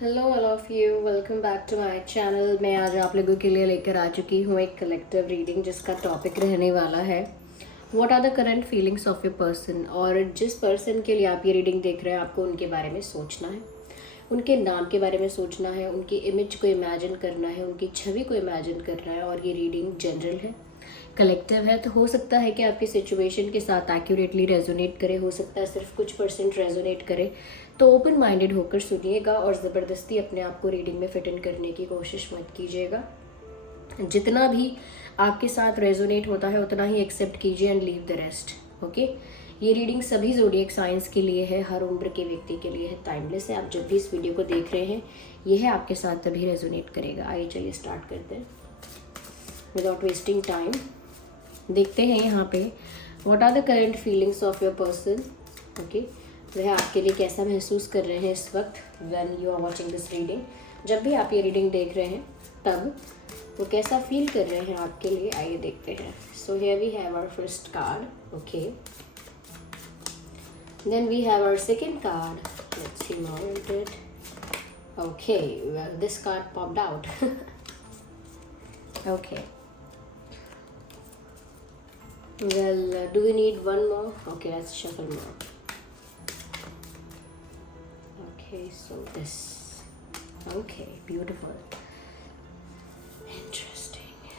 Hello all of you, welcome back to my channel. मैं आज आप लोगों के लिए लेकर आ चुकी हूँ एक कलेक्टिव रीडिंग जिसका टॉपिक रहने वाला है what are the current feelings of a person. और जिस पर्सन के लिए आप ये रीडिंग देख रहे हैं आपको उनके बारे में सोचना है, उनके नाम के बारे में सोचना है, उनकी इमेज को इमेजिन करना है, उनकी छवि को इमेजिन करना है। और ये रीडिंग जनरल है, कलेक्टिव है, तो हो सकता है कि आपकी सिचुएशन के साथ एक्यूरेटली रेजोनेट करे, हो सकता है सिर्फ कुछ परसेंट रेजोनेट करे। तो ओपन माइंडेड होकर सुनिएगा और ज़बरदस्ती अपने आप को रीडिंग में फिट इन करने की कोशिश मत कीजिएगा। जितना भी आपके साथ रेजोनेट होता है उतना ही एक्सेप्ट कीजिए and leave the rest. Okay, ये रीडिंग सभी ज़ोडिएक साइंस के लिए है, हर उम्र के व्यक्ति के लिए है, टाइमलेस है। आप जब भी इस वीडियो को देख रहे हैं ये है आपके साथ तभी रेजोनेट करेगा। आइए चलिए स्टार्ट करते हैं विदाउट वेस्टिंग टाइम। देखते हैं यहाँ पे what are the current feelings of your person. Okay, वह आपके लिए कैसा महसूस कर रहे हैं इस वक्त when you are watching this reading. जब भी आप ये रीडिंग देख रहे हैं तब वो कैसा फील कर रहे हैं आपके लिए, आइए देखते हैं। So here we have our first card. Okay, then we have our second card. Let's see more into it. Okay, well this card popped out. Okay, well, do we need one more? Okay, let's shuffle more. Okay, so this. Okay, beautiful. Interesting.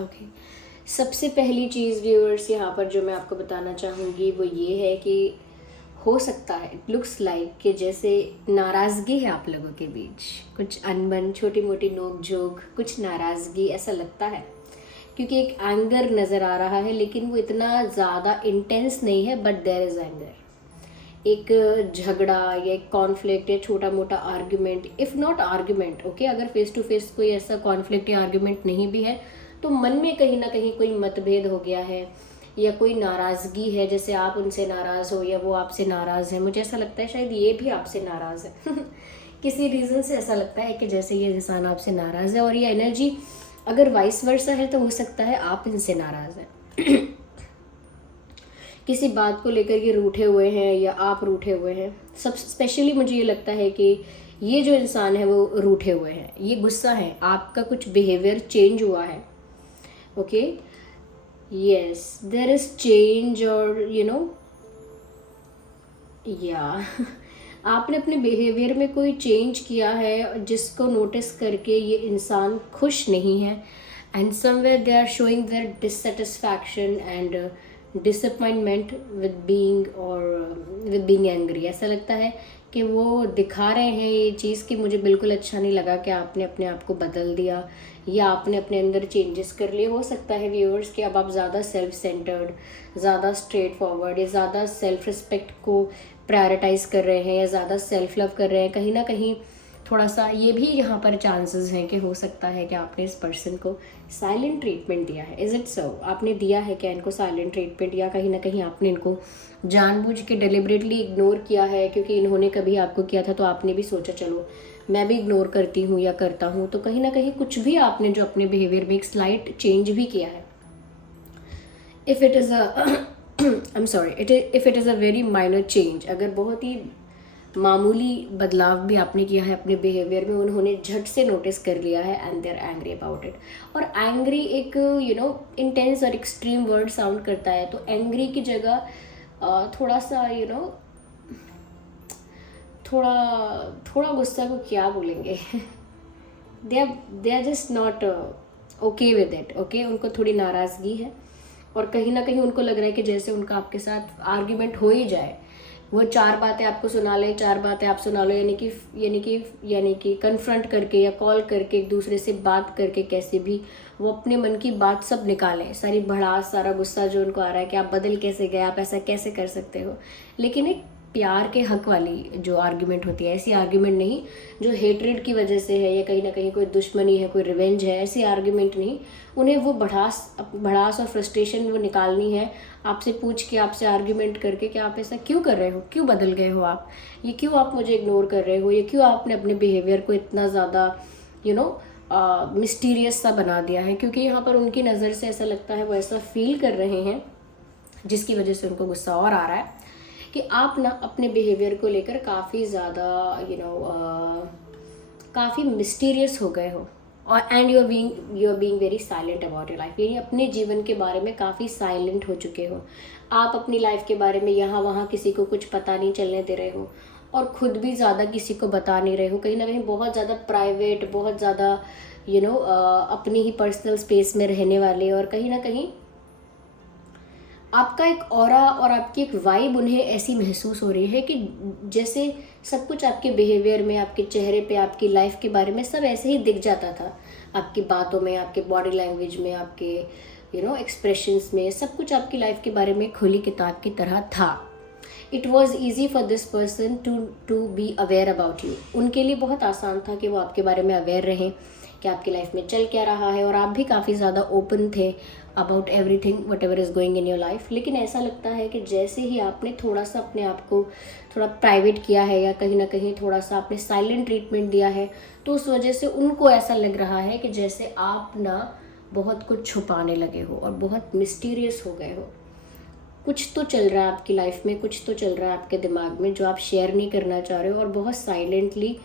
Okay. सबसे पहली चीज़ viewers यहाँ पर जो मैं आपको बताना चाहूँगी वो ये है कि हो सकता है इट लुक्स लाइक कि जैसे नाराज़गी है आप लोगों के बीच, कुछ अनबन, छोटी मोटी नोक झोंक, कुछ नाराज़गी, ऐसा लगता है। क्योंकि एक एंगर नज़र आ रहा है लेकिन वो इतना ज़्यादा इंटेंस नहीं है, बट देयर इज़ एंगर। एक झगड़ा या एक कॉन्फ्लिक्ट या छोटा मोटा argument, if not argument, okay, अगर फेस टू फेस कोई ऐसा कॉन्फ्लिक्ट या आर्ग्यूमेंट नहीं भी है तो मन में कहीं ना कहीं कोई मतभेद हो गया है या कोई नाराज़गी है, जैसे आप उनसे नाराज़ हो या वो आपसे नाराज़ है। मुझे ऐसा लगता है शायद ये भी आपसे नाराज़ है। किसी रीज़न से ऐसा लगता है कि जैसे ये इंसान आपसे नाराज़ है। और ये एनर्जी अगर वाइस वर्सा है तो हो सकता है आप इनसे नाराज़ हैं। किसी बात को लेकर ये रूठे हुए हैं या आप रूठे हुए हैं। सब स्पेशली मुझे ये लगता है कि ये जो इंसान है वो रूठे हुए हैं, ये गुस्सा है, आपका कुछ बिहेवियर चेंज हुआ है। Okay, yes, there is change, और आपने अपने बिहेवियर में कोई चेंज किया है जिसको नोटिस करके ये इंसान खुश नहीं है। And somewhere they are showing their dissatisfaction and disappointment with being angry. ऐसा लगता है कि वो दिखा रहे हैं ये चीज़ कि मुझे बिल्कुल अच्छा नहीं लगा कि आपने अपने आप को बदल दिया या आपने अपने अंदर चेंजेस कर लिए। हो सकता है व्यूअर्स कि अब आप ज़्यादा सेल्फ सेंटर्ड, ज़्यादा स्ट्रेट फॉरवर्ड या ज़्यादा सेल्फ रिस्पेक्ट को प्रायोरिटाइज़ कर रहे हैं या ज़्यादा सेल्फ लव कर रहे हैं। कहीं ना कहीं थोड़ा सा ये भी यहाँ पर चांसेस हैं कि हो सकता है कि आपने इस पर्सन को साइलेंट ट्रीटमेंट दिया है। Is it so? आपने दिया है क्या इनको साइलेंट ट्रीटमेंट, या कहीं ना कहीं आपने इनको जानबूझ के डेलिबरेटली इग्नोर किया है क्योंकि इन्होंने कभी आपको किया था तो आपने भी सोचा चलो मैं भी इग्नोर करती हूँ या करता हूँ। तो कहीं ना कहीं कुछ भी आपने जो अपने बिहेवियर में एक स्लाइट चेंज भी किया है। If it is if it is a very minor change, अगर बहुत ही मामूली बदलाव भी आपने किया है अपने बिहेवियर में, उन्होंने झट से नोटिस कर लिया है and they are angry about it. और एंग्री एक इंटेंस और एक्सट्रीम वर्ड साउंड करता है, तो एंग्री की जगह थोड़ा सा थोड़ा गुस्सा को क्या बोलेंगे, they are just not okay with it. Okay, उनको थोड़ी नाराज़गी है और कहीं ना कहीं उनको लग रहा है कि जैसे उनका आपके साथ आर्ग्यूमेंट हो ही जाए। वो चार बातें आपको सुना ले, चार बातें आप सुना लो, यानी कि कन्फ्रंट करके या कॉल करके एक दूसरे से बात करके कैसे भी वो अपने मन की बात सब निकालें, सारी भड़ास, सारा गुस्सा जो उनको आ रहा है कि आप बदल कैसे गए, आप ऐसा कैसे कर सकते हो। लेकिन एक प्यार के हक वाली जो आर्ग्यूमेंट होती है, ऐसी आर्ग्यूमेंट नहीं जो हेट्रेड की वजह से है या कहीं ना कहीं कोई दुश्मनी है, कोई रिवेंज है, ऐसी आर्ग्यूमेंट नहीं। उन्हें वो भड़ास और फ्रस्ट्रेशन वो निकालनी है आपसे पूछ के, आपसे आर्ग्यूमेंट करके कि आप ऐसा क्यों कर रहे हो, क्यों बदल गए हो आप, ये क्यों आप मुझे इग्नोर कर रहे हो, ये क्यों आपने अपने बिहेवियर को इतना ज़्यादा मिस्टीरियस सा बना दिया है। क्योंकि यहाँ पर उनकी नज़र से ऐसा लगता है वो ऐसा फील कर रहे हैं जिसकी वजह से उनको गुस्सा और आ रहा है कि आप ना अपने बिहेवियर को लेकर काफ़ी ज़्यादा काफ़ी मिस्टीरियस हो गए हो, और and you are being very silent about your life, यानी अपने जीवन के बारे में काफ़ी साइलेंट हो चुके हो। आप अपनी लाइफ के बारे में यहाँ वहाँ किसी को कुछ पता नहीं चलने दे रहे हो, और ख़ुद भी ज़्यादा किसी को बता नहीं रहे हो। कहीं ना कहीं बहुत ज़्यादा प्राइवेट, बहुत ज़्यादा अपनी ही पर्सनल स्पेस में रहने वाले, और कहीं ना कहीं आपका एक ऑरा और आपकी एक वाइब उन्हें ऐसी महसूस हो रही है कि जैसे सब कुछ आपके बिहेवियर में, आपके चेहरे पे, आपकी लाइफ के बारे में सब ऐसे ही दिख जाता था। आपकी बातों में, आपके बॉडी लैंग्वेज में, आपके एक्सप्रेशंस में, सब कुछ आपकी लाइफ के बारे में खुली किताब की तरह था। It was easy for this person to be aware about you. उनके लिए बहुत आसान था कि वो आपके बारे में अवेयर रहें कि आपकी लाइफ में चल क्या रहा है, और आप भी काफ़ी ज़्यादा ओपन थे about everything what ever is going in your life. लेकिन ऐसा लगता है कि जैसे ही आपने थोड़ा सा अपने आप को थोड़ा प्राइवेट किया है, या कहीं ना कहीं थोड़ा सा आपने साइलेंट ट्रीटमेंट दिया है, तो उस वजह से उनको ऐसा लग रहा है कि जैसे आप ना बहुत कुछ छुपाने लगे हो और बहुत मिस्टीरियस हो गए हो। कुछ तो चल रहा है आपकी लाइफ में, कुछ तो चल रहा है आपके दिमाग में जो आप शेयर नहीं करना चाह रहे हो, और बहुत साइलेंटली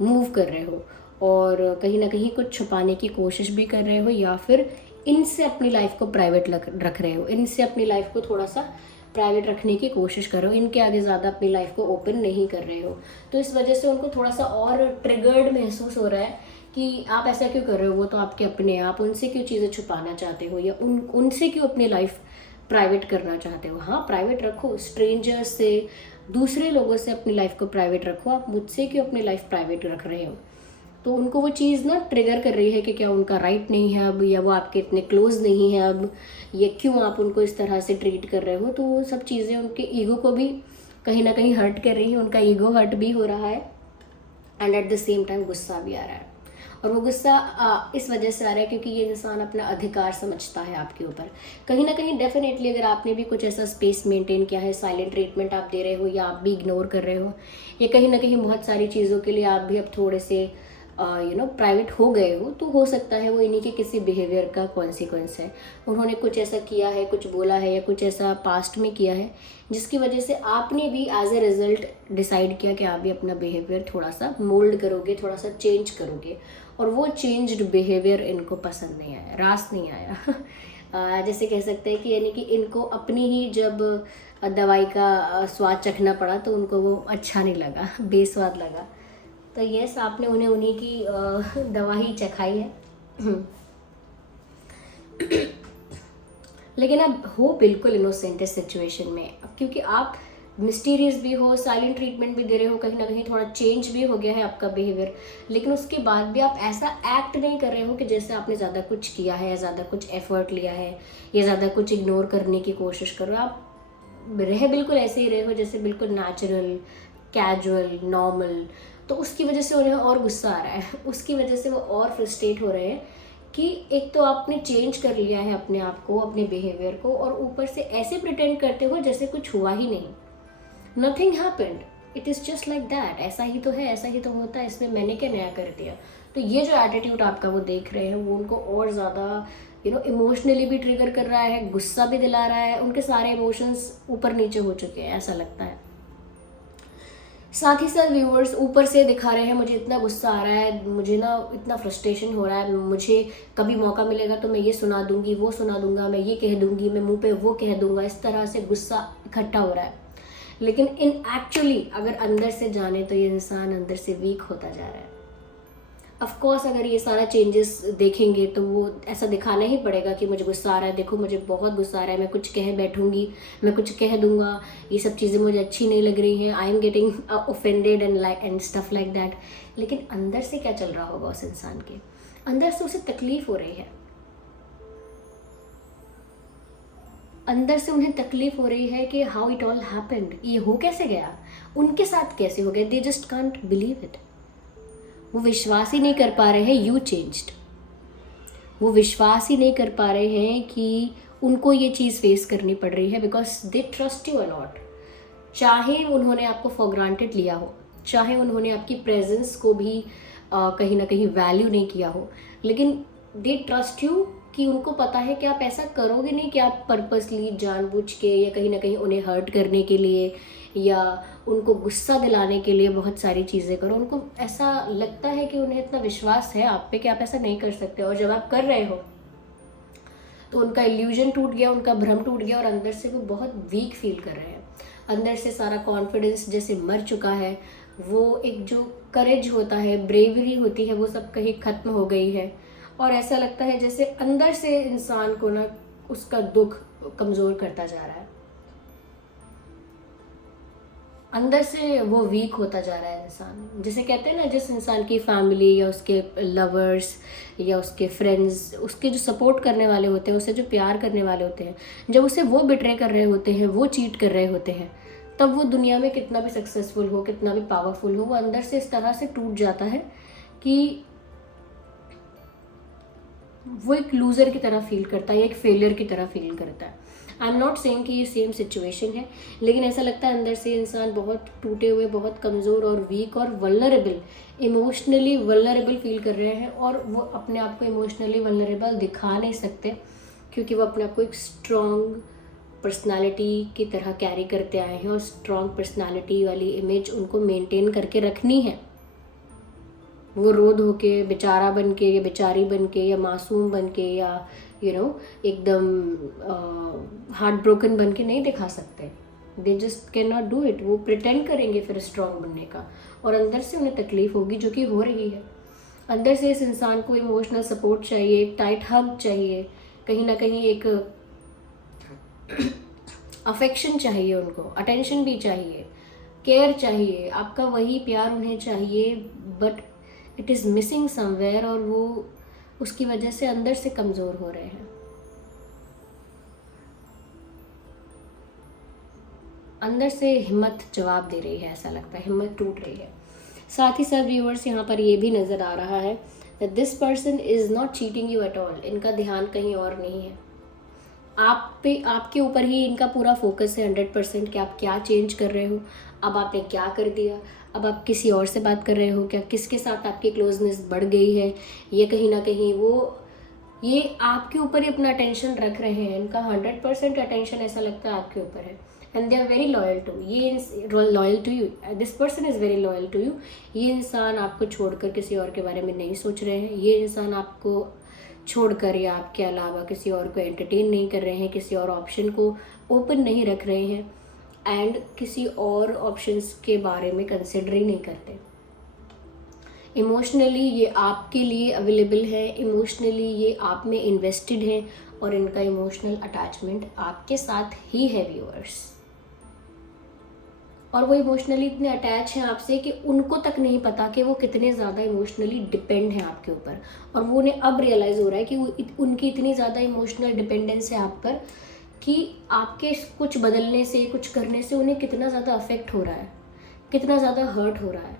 मूव कर रहे हो, और कहीं ना कहीं कुछ छुपाने की कोशिश भी कर रहे हो, या फिर इनसे अपनी लाइफ को प्राइवेट रख रहे हो, इनसे अपनी लाइफ को थोड़ा सा प्राइवेट रखने की कोशिश कर रहे हो, इनके आगे ज़्यादा अपनी लाइफ को ओपन नहीं कर रहे हो। तो इस वजह से उनको थोड़ा सा और ट्रिगर्ड महसूस हो रहा है कि आप ऐसा क्यों कर रहे हो, वो तो आपके अपने, आप उनसे क्यों चीज़ें छुपाना चाहते हो, या उनसे क्यों अपनी लाइफ प्राइवेट करना चाहते हो। हाँ, प्राइवेट रखो, स्ट्रेंजर्स से, दूसरे लोगों से अपनी लाइफ को प्राइवेट रखो, आप मुझसे क्यों अपनी लाइफ प्राइवेट रख रहे हो। तो उनको वो चीज़ ना ट्रिगर कर रही है कि क्या उनका राइट नहीं है अब, या वो आपके इतने क्लोज नहीं है अब, या क्यों आप उनको इस तरह से ट्रीट कर रहे हो। तो वो सब चीज़ें उनके ईगो को भी कहीं ना कहीं हर्ट कर रही है, उनका ईगो हर्ट भी हो रहा है, and at the same time गुस्सा भी आ रहा है। और वो गुस्सा इस वजह से आ रहा है क्योंकि ये इंसान अपना अधिकार समझता है आपके ऊपर। कहीं ना कहीं डेफिनेटली अगर आपने भी कुछ ऐसा स्पेस मेंटेन किया है, साइलेंट ट्रीटमेंट आप दे रहे हो, या आप भी इग्नोर कर रहे हो, या कहीं ना कहीं बहुत सारी चीज़ों के लिए आप भी अब थोड़े से प्राइवेट हो गए हो, तो हो सकता है वो इन्हीं के किसी बिहेवियर का कॉन्सिक्वेंस है। उन्होंने कुछ ऐसा किया है, कुछ बोला है, या कुछ ऐसा पास्ट में किया है, जिसकी वजह से आपने भी एज ए रिजल्ट डिसाइड किया कि आप भी अपना बिहेवियर थोड़ा सा मोल्ड करोगे, थोड़ा सा चेंज करोगे, और वो चेंज्ड बिहेवियर इनको पसंद नहीं आया, रास नहीं आया। जैसे कह सकते हैं कि यानी कि इनको अपनी ही जब दवाई का स्वाद चखना पड़ा तो उनको वो अच्छा नहीं लगा, बेस्वाद लगा। तो यस, आपने उन्हें उन्हीं की दवा ही चखाई है। लेकिन अब हो बिल्कुल इनोसेंट इस सिचुएशन में, क्योंकि आप मिस्टीरियस भी हो, साइलेंट ट्रीटमेंट भी दे रहे हो, कहीं ना कहीं थोड़ा चेंज भी हो गया है आपका बिहेवियर, लेकिन उसके बाद भी आप ऐसा एक्ट नहीं कर रहे हो कि जैसे आपने ज़्यादा कुछ किया है, या ज़्यादा कुछ एफर्ट लिया है, या ज़्यादा कुछ इग्नोर करने की कोशिश करो। आप रहे बिल्कुल ऐसे ही रहे हो जैसे बिल्कुल नेचुरल, कैजुअल, नॉर्मल। तो उसकी वजह से उन्हें और गुस्सा आ रहा है, उसकी वजह से वो और फ्रस्ट्रेट हो रहे हैं कि एक तो आपने चेंज कर लिया है अपने आप को, अपने बिहेवियर को, और ऊपर से ऐसे प्रिटेंड करते हो जैसे कुछ हुआ ही नहीं, nothing happened, it is just like that, ऐसा ही तो है, ऐसा ही तो होता है, इसमें मैंने क्या नया कर दिया। तो ये जो एटीट्यूड आपका वो देख रहे हैं, वो उनको और ज़्यादा इमोशनली भी ट्रिगर कर रहा है, गुस्सा भी दिला रहा है, उनके सारे इमोशंस ऊपर नीचे हो चुके हैं, ऐसा लगता है। साथ ही साथ व्यूअर्स ऊपर से दिखा रहे हैं मुझे इतना गुस्सा आ रहा है, मुझे ना इतना फ्रस्ट्रेशन हो रहा है, मुझे कभी मौका मिलेगा तो मैं ये सुना दूंगी, वो सुना दूंगा, मैं ये कह दूंगी, मैं मुंह पे वो कह दूंगा, इस तरह से गुस्सा इकट्ठा हो रहा है। लेकिन इन एक्चुअली अगर अंदर से जाने तो ये इंसान अंदर से वीक होता जा रहा है। ऑफ कोर्स अगर ये सारा चेंजेस देखेंगे तो वो ऐसा दिखाना ही पड़ेगा कि मुझे गुस्सा आ रहा है, देखो मुझे बहुत गुस्सा आ रहा है, मैं कुछ कह बैठूंगी, मैं कुछ कह दूंगा, ये सब चीज़ें मुझे अच्छी नहीं लग रही हैं, I am getting offended and stuff like that. लेकिन अंदर से क्या चल रहा होगा उस इंसान के अंदर से, उसे तकलीफ हो रही है, अंदर से उन्हें तकलीफ हो रही है कि हाउ इट ऑल हैपेंड, ये हो कैसे गया, उनके साथ कैसे हो गया, they just can't believe it. वो विश्वास ही नहीं कर पा रहे हैं यू चेंज्ड, वो विश्वास ही नहीं कर पा रहे हैं कि उनको ये चीज़ फेस करनी पड़ रही है, because they trust you a lot. चाहे उन्होंने आपको फॉर ग्रांटेड लिया हो, चाहे उन्होंने आपकी प्रेजेंस को भी कहीं ना कहीं वैल्यू नहीं किया हो, लेकिन दे ट्रस्ट यू कि उनको पता है कि आप ऐसा करोगे नहीं कि आप पर्पसली जानबूझ के या कहीं ना कहीं उन्हें हर्ट करने के लिए या उनको गुस्सा दिलाने के लिए बहुत सारी चीज़ें करो। उनको ऐसा लगता है कि उन्हें इतना विश्वास है आप पे कि आप ऐसा नहीं कर सकते, और जब आप कर रहे हो तो उनका इल्यूजन टूट गया, उनका भ्रम टूट गया, और अंदर से वो बहुत वीक फील कर रहे हैं। अंदर से सारा कॉन्फिडेंस जैसे मर चुका है, वो एक जो करेज होता है, ब्रेवरी होती है, वो सब कहीं ख़त्म हो गई है। और ऐसा लगता है जैसे अंदर से इंसान को ना उसका दुख कमज़ोर करता जा रहा है, अंदर से वो वीक होता जा रहा है इंसान। जैसे कहते हैं ना, जिस इंसान की फैमिली या उसके लवर्स या उसके फ्रेंड्स, उसके जो सपोर्ट करने वाले होते हैं, उसे जो प्यार करने वाले होते हैं, जब उसे वो बिट्रे कर रहे होते हैं, वो चीट कर रहे होते हैं, तब वो दुनिया में कितना भी सक्सेसफुल हो, कितना भी पावरफुल हो, वो अंदर से इस तरह से टूट जाता है कि वो एक लूज़र की तरह फील करता है, एक फेलियर की तरह फील करता है। आई एम नॉट सेइंग कि ये सेम सिचुएशन है, लेकिन ऐसा लगता है अंदर से इंसान बहुत टूटे हुए, बहुत कमज़ोर और वीक और वल्नरेबल, इमोशनली वल्नरेबल फील कर रहे हैं, और वो अपने आप को इमोशनली वल्नरेबल दिखा नहीं सकते क्योंकि वो अपने आप को एक स्ट्रॉन्ग पर्सनालिटी की तरह कैरी करते आए हैं, और स्ट्रॉन्ग पर्सनालिटी वाली इमेज उनको मेंटेन करके रखनी है। वो रो धो के, बेचारा बन के या बेचारी बन के या मासूम बन के या एकदम हार्ट ब्रोकन बन के नहीं दिखा सकते। They just can not do it. वो प्रिटेंड करेंगे फिर स्ट्रॉन्ग बनने का, और अंदर से उन्हें तकलीफ होगी, जो कि हो रही है। अंदर से इस इंसान को इमोशनल सपोर्ट चाहिए, एक टाइट हग चाहिए, कहीं ना कहीं एक अफेक्शन चाहिए, उनको अटेंशन भी चाहिए, केयर चाहिए, आपका वही प्यार उन्हें चाहिए, but it is missing somewhere, और वो उसकी वजह से अंदर से कमज़ोर हो रहे हैं। अंदर से हिम्मत जवाब दे रही है, ऐसा लगता है हिम्मत टूट रही है। साथ ही साथ व्यूअर्स, यहाँ पर ये भी नज़र आ रहा है that this person is not cheating you at all. इनका ध्यान कहीं और नहीं है, आप पे, आपके ऊपर ही इनका पूरा फोकस है 100% कि आप क्या चेंज कर रहे हो, अब आपने क्या कर दिया, अब आप किसी और से बात कर रहे हो क्या, किसके साथ आपकी क्लोजनेस बढ़ गई है, ये कहीं ना कहीं वो ये आपके ऊपर ही अपना अटेंशन रख रहे हैं। इनका 100% अटेंशन ऐसा लगता है आपके ऊपर है, and they are very loyal to you. This person is very loyal to you. ये इंसान आपको छोड़कर किसी और के बारे में नहीं सोच रहे हैं, ये इंसान आपको छोड़कर या आपके अलावा किसी और को एंटरटेन नहीं कर रहे हैं, किसी और ऑप्शन को ओपन नहीं रख रहे हैं, एंड किसी और ऑप्शंस के बारे में कंसिडर ही नहीं करते। इमोशनली ये आपके लिए अवेलेबल है, इमोशनली ये आप में इन्वेस्टेड है, और इनका इमोशनल अटैचमेंट आपके साथ ही है व्यूअर्स। और वो इमोशनली इतने अटैच हैं आपसे कि उनको तक नहीं पता कि वो कितने ज़्यादा इमोशनली डिपेंड हैं आपके ऊपर, और वो उन्हें अब रियलाइज़ हो रहा है कि वो उनकी इतनी ज़्यादा इमोशनल डिपेंडेंस है आप पर कि आपके कुछ बदलने से, कुछ करने से उन्हें कितना ज़्यादा अफेक्ट हो रहा है, कितना ज़्यादा हर्ट हो रहा है,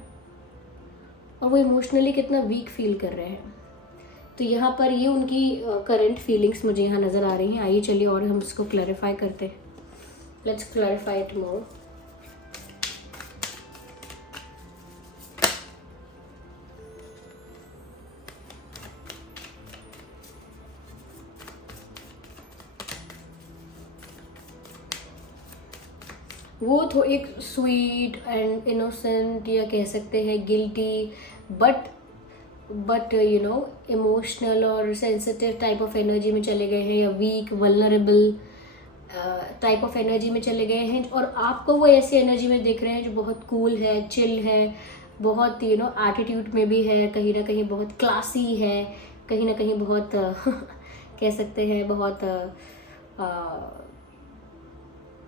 और वो इमोशनली कितना वीक फील कर रहे हैं। तो यहाँ पर ये उनकी करंट फीलिंग्स मुझे यहाँ नज़र आ रही हैं। आइए चलिए और हम इसको क्लैरिफाई करते हैं। Let's clarify it more. वो तो एक स्वीट एंड इनोसेंट, या कह सकते हैं गिल्टी, बट इमोशनल और सेंसिटिव टाइप ऑफ एनर्जी में चले गए हैं, या weak vulnerable type of energy में चले गए हैं, और आपको वो ऐसी एनर्जी में देख रहे हैं जो बहुत कूल है, चिल है, बहुत एटीट्यूड में भी है, कहीं ना कहीं बहुत क्लासी है, कहीं ना कहीं बहुत कह सकते हैं बहुत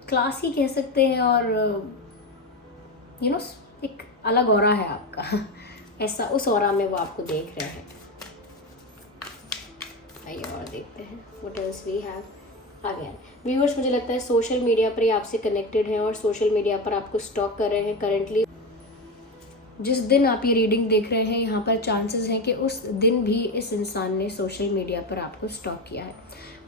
क्लासी कह सकते हैं, और एक अलग ऑरा है आपका ऐसा उस ऑरा में वो आपको देख रहे हैं। आइए और देखते हैं what else we have again. Viewers, मुझे लगता है सोशल मीडिया पर ही आपसे कनेक्टेड हैं और सोशल मीडिया पर आपको स्टॉक कर रहे हैं करंटली। जिस दिन आप ये रीडिंग देख रहे हैं, यहाँ पर चांसेस हैं कि उस दिन भी इस इंसान ने सोशल मीडिया पर आपको स्टॉक किया है।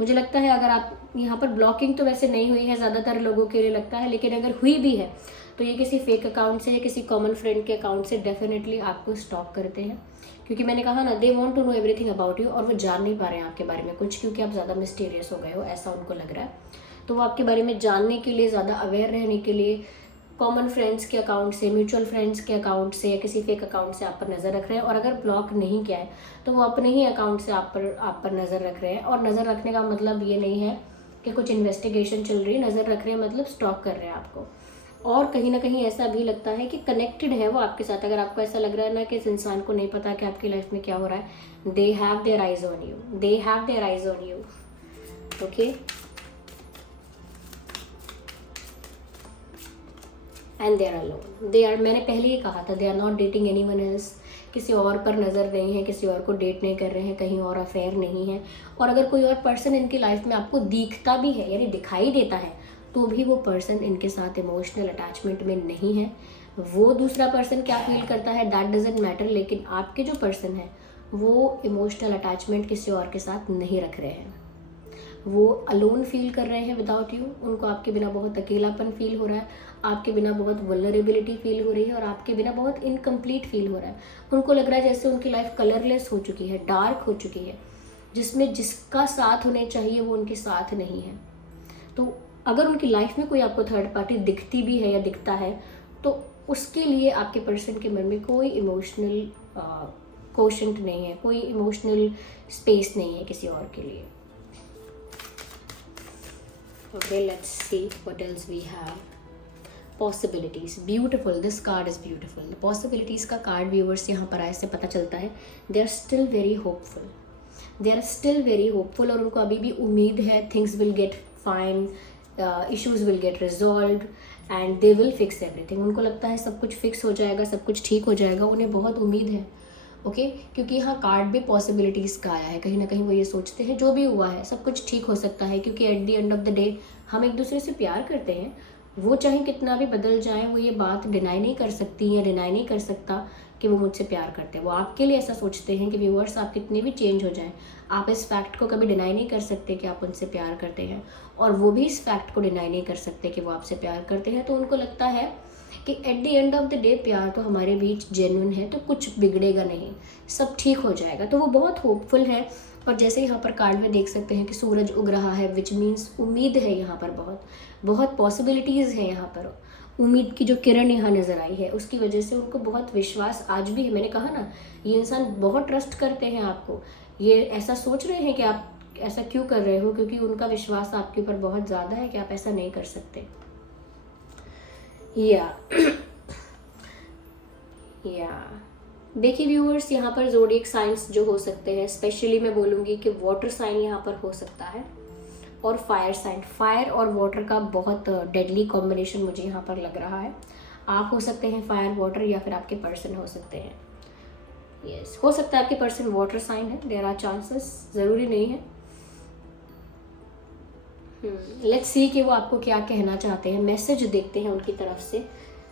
मुझे लगता है अगर आप यहाँ पर, ब्लॉकिंग तो वैसे नहीं हुई है ज़्यादातर लोगों के लिए लगता है, लेकिन अगर हुई भी है तो ये किसी फेक अकाउंट से या किसी कॉमन फ्रेंड के अकाउंट से डेफिनेटली आपको स्टॉक करते हैं। क्योंकि मैंने कहा ना, they want to know everything about you, और वो जान नहीं पा रहे हैं आपके बारे में कुछ, क्योंकि आप ज़्यादा मिस्टीरियस हो गए हो, ऐसा उनको लग रहा है। तो वो आपके बारे में जानने के लिए, ज़्यादा अवेयर रहने के लिए कॉमन फ्रेंड्स के अकाउंट से, म्यूचुअल फ्रेंड्स के अकाउंट से या किसी फेक अकाउंट से आप पर नज़र रख रहे हैं। और अगर ब्लॉक नहीं किया है तो वो अपने ही अकाउंट से आप पर नज़र रख रहे हैं। और नज़र रखने का मतलब ये नहीं है कि कुछ इन्वेस्टिगेशन चल रही है, नज़र रख रहे हैं मतलब स्टॉक कर रहे हैं आपको। और कहीं ना कहीं ऐसा भी लगता है कि कनेक्टेड है वो आपके साथ। अगर आपको ऐसा लग रहा है ना कि इस इंसान को नहीं पता कि आपकी लाइफ में क्या हो रहा है, they have their eyes on you, they have their eyes on you. Okay, and they are alone, they are, मैंने पहले ही कहा था, they are not dating anyone else, किसी और पर नज़र नहीं है, किसी और को डेट नहीं कर रहे हैं, कहीं और अफेयर नहीं है। और अगर कोई और पर्सन इनकी लाइफ में आपको दिखता भी है, यानी दिखाई देता है, तो भी वो पर्सन इनके साथ इमोशनल अटैचमेंट में नहीं है। वो दूसरा पर्सन क्या फील करता है दैट डजेंट मैटर, लेकिन आपके जो पर्सन है वो इमोशनल अटैचमेंट किसी और के साथ नहीं रख रहे हैं। वो अलोन फील कर रहे हैं विदाउट यू, उनको आपके बिना बहुत अकेलापन फील हो रहा है, आपके बिना बहुत वल्नरेबिलिटी फील हो रही है, और आपके बिना बहुत इनकम्प्लीट फील हो रहा है। उनको लग रहा है जैसे उनकी लाइफ कलरलेस हो चुकी है, डार्क हो चुकी है, जिसमें जिसका साथ होने चाहिए वो उनके साथ नहीं है। तो अगर उनकी लाइफ में कोई आपको थर्ड पार्टी दिखती भी है या दिखता है, तो उसके लिए आपके पर्सन के मन में कोई इमोशनल कोशेंट नहीं है, कोई इमोशनल स्पेस नहीं है किसी और के लिए। Okay, let's see what else we have. Possibilities, beautiful, this card is beautiful. The possibilities का card viewers यहाँ पर आए से पता चलता है they are still very hopeful, they are still very hopeful, और उनको अभी भी उम्मीद है things will get fine, issues will get resolved and they will fix everything. उनको लगता है सब कुछ फिक्स हो जाएगा, सब कुछ ठीक हो जाएगा, उन्हें बहुत उम्मीद है। ओके, क्योंकि यहाँ कार्ड भी पॉसिबिलिटीज़ का आया है, कहीं ना कहीं वो ये सोचते हैं जो भी हुआ है सब कुछ ठीक हो सकता है, क्योंकि at the end of the day हम एक दूसरे से प्यार करते हैं। वो चाहे कितना भी बदल जाए, वो ये बात डिनाई नहीं कर सकती या डिनाई नहीं कर सकता कि वो मुझसे प्यार करते हैं। वो आपके लिए ऐसा सोचते हैं कि व्यूअर्स, आप कितने भी चेंज हो जाएं, आप इस फैक्ट को कभी डिनाई नहीं कर सकते कि आप उनसे प्यार करते हैं, और वो भी इस फैक्ट को डिनाई नहीं कर सकते कि वो आपसे प्यार करते हैं। तो उनको लगता है कि at the end of the day प्यार तो हमारे बीच जेन्युइन है, तो कुछ बिगड़ेगा नहीं, सब ठीक हो जाएगा। तो वो बहुत होपफुल है। और जैसे यहाँ पर कार्ड में देख सकते हैं कि सूरज उग रहा है, विच मीन्स उम्मीद है यहाँ पर, बहुत बहुत पॉसिबिलिटीज़ है यहाँ पर। उम्मीद की जो किरण यहाँ नज़र आई है, उसकी वजह से उनको बहुत विश्वास आज भी है। मैंने कहा ना, ये इंसान बहुत ट्रस्ट करते हैं आपको। ये ऐसा सोच रहे हैं कि आप ऐसा क्यों कर रहे हो, क्योंकि उनका विश्वास आपके ऊपर बहुत ज़्यादा है कि आप ऐसा नहीं कर सकते। या देखिए व्यूअर्स, यहाँ पर ज़ोडिएक साइंस जो हो सकते हैं, स्पेशली मैं बोलूँगी कि वाटर साइन यहाँ पर हो सकता है, और फायर साइन। फायर और वाटर का बहुत डेडली कॉम्बिनेशन मुझे यहाँ पर लग रहा है। आप हो सकते हैं फायर वाटर, या फिर आपके पर्सन हो सकते हैं, यस हो सकता है आपके पर्सन वाटर साइन है, देयर आर चांसेस, ज़रूरी नहीं है। लेट्स सी कि वो आपको क्या कहना चाहते हैं। मैसेज देखते हैं उनकी तरफ से,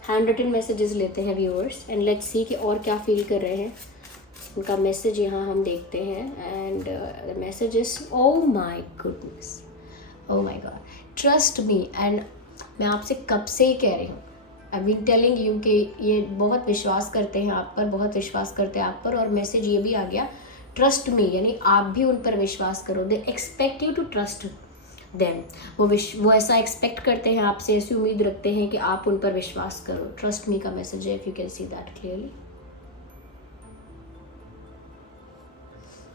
हैंड रिटन मैसेजेस लेते हैं व्यूअर्स, एंड लेट्स सी कि और क्या फील कर रहे हैं। उनका मैसेज यहाँ हम देखते हैं, and the message is oh my goodness, oh my God, trust me. And मैं आपसे कब से ही कह रही हूँ, आई बीन टेलिंग यू कि ये बहुत विश्वास करते हैं आप पर, बहुत विश्वास करते हैं आप पर। और मैसेज ये भी आ गया, ट्रस्ट मी, यानी आप भी उन पर विश्वास करो। They expect you to trust them, वो ऐसा एक्सपेक्ट करते हैं आपसे, ऐसी उम्मीद रखते हैं कि आप उन पर विश्वास करो। ट्रस्ट मी का मैसेज है, if you can see that clearly.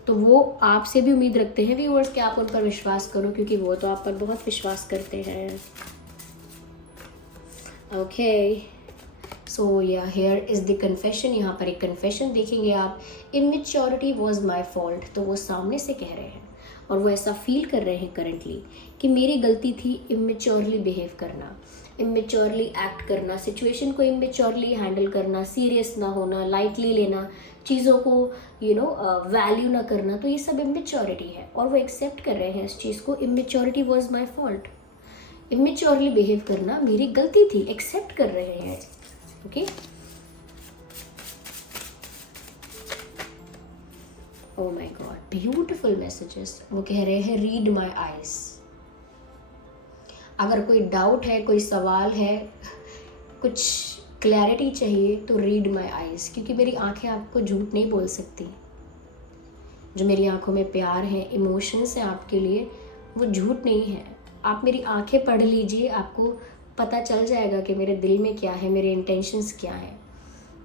तो वो आपसे भी उम्मीद रखते हैं व्यूअर्स कि आप उन पर विश्वास करो, क्योंकि वो तो आप पर बहुत विश्वास करते हैं। ओके, सो या हियर इज़ द कन्फेशन। यहाँ पर एक कन्फेशन देखेंगे आप, इमेच्योरिटी वॉज माई फॉल्ट। तो वो सामने से कह रहे हैं, और वो ऐसा फील कर रहे हैं करेंटली कि मेरी गलती थी इमेच्योरली बिहेव करना, इमेच्योरली एक्ट करना, सिचुएशन को इमेच्योरली हैंडल करना, सीरियस ना होना, लाइटली लेना, चीज़ों को वैल्यू ना करना। तो ये सब इमेच्योरिटी है, और वो एक्सेप्ट कर रहे हैं इस चीज़ को। Immaturity was my fault, immaturely behave करना मेरी गलती थी, एक्सेप्ट कर रहे हैं। Okay, oh my god, beautiful messages. वो कह रहे हैं रीड माय आईज। अगर कोई डाउट है, कोई सवाल है, कुछ क्लैरिटी चाहिए तो रीड माय आईज, क्योंकि मेरी आंखें आपको झूठ नहीं बोल सकती। जो मेरी आंखों में प्यार है, इमोशंस हैं आपके लिए, वो झूठ नहीं है। आप मेरी आंखें पढ़ लीजिए, आपको पता चल जाएगा कि मेरे दिल में क्या है, मेरे इंटेंशंस क्या हैं।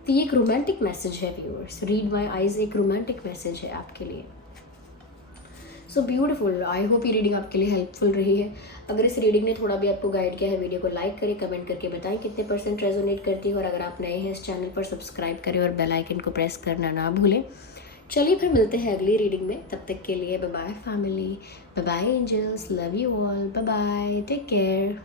तो ये एक रोमांटिक मैसेज है व्यूअर्स। रीड माय आईज एक रोमांटिक मैसेज है आपके लिए। So beautiful. आई होप ये रीडिंग आपके लिए हेल्पफुल रही है। अगर इस रीडिंग ने थोड़ा भी आपको गाइड किया है, वीडियो को लाइक करें, कमेंट करके बताएं कितने % रेजोनेट करती है। और अगर आप नए हैं इस चैनल पर, सब्सक्राइब करें और बेल आइकन को प्रेस करना ना भूलें। चलिए फिर मिलते हैं अगली रीडिंग में। तब तक के लिए bye bye family, bye bye angels, love you all, bye bye, take care.